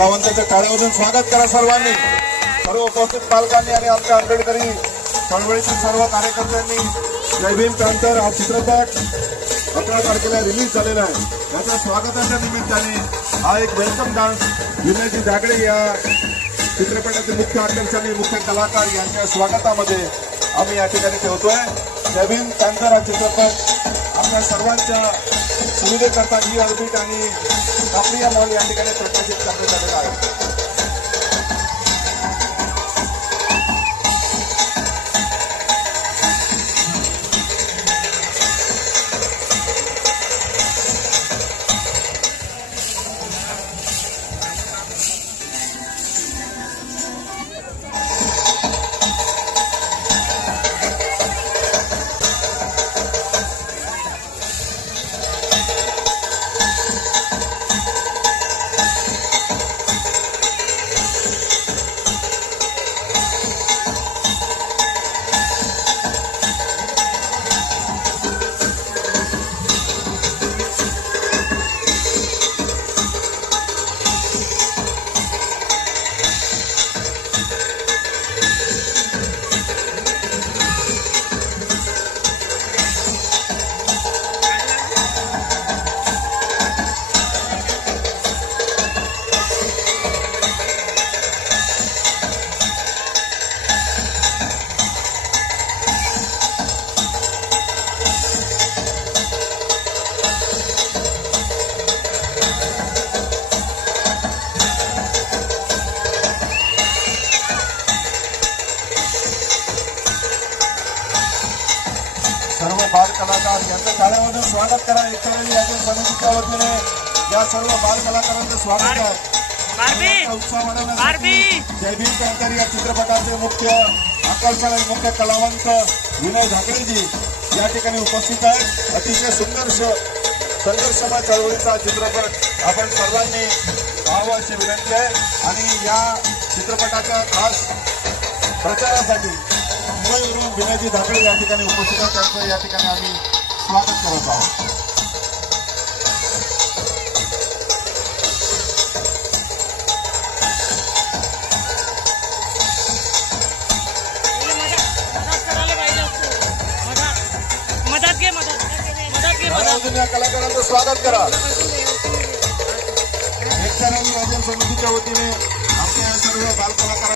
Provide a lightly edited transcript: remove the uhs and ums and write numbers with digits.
कलावंतांचं टाळ्यावरून स्वागत करा सर्वांनी, सर्व उपस्थित पालकांनी आणि आमच्या आंबेडकरी चळवळीतील सर्व कार्यकर्त्यांनी. जय भीम पॅन्थर हा चित्रपट 11 तारखेला रिलीज झालेला आहे. याच्या स्वागताच्या निमित्ताने हा एक वेलकम डान्स विनयजी जागडे या चित्रपटाचे मुख्य आकर्षण मुख्य कलाकार यांच्या स्वागतामध्ये आम्ही या ठिकाणी ठेवतोय. जय भीम पॅन्थर हा चित्रपट आपल्या सर्वांच्या सुविधेकरता जी ऑर्बिट आणि कापरिया मॉल या ठिकाणी प्रकाशित करण्यात आलेला आहे. सर्व बाल कलाकार यांचं टाळ्यामधून स्वागत करा. एकतरी याच्या समितीच्या वतीने या सर्व बाल कलाकारांचं स्वागत आहे. उत्साह वाढवण्यासाठी जय भीम पॅन्थर या चित्रपटाचे मुख्य आकर्षण आणि मुख्य कलावंत विनय झाकरेजी या ठिकाणी उपस्थित आहेत. अतिशय सुंदर संघर्षमय चळवळीचा चित्रपट आपण सर्वांनी पाहावा अशी विनंती आहे. आणि या चित्रपटाच्या खास प्रचारासाठी मुंबईवरून विनयजी धाकडे या ठिकाणी उपस्थित आहेत. त्यांचं या ठिकाणी आम्ही स्वागत करत आहोत. या कलाकारांचं स्वागत करा. एकतारांनी राजन समितीच्या वतीने आमच्या सर्व बाल कलाकार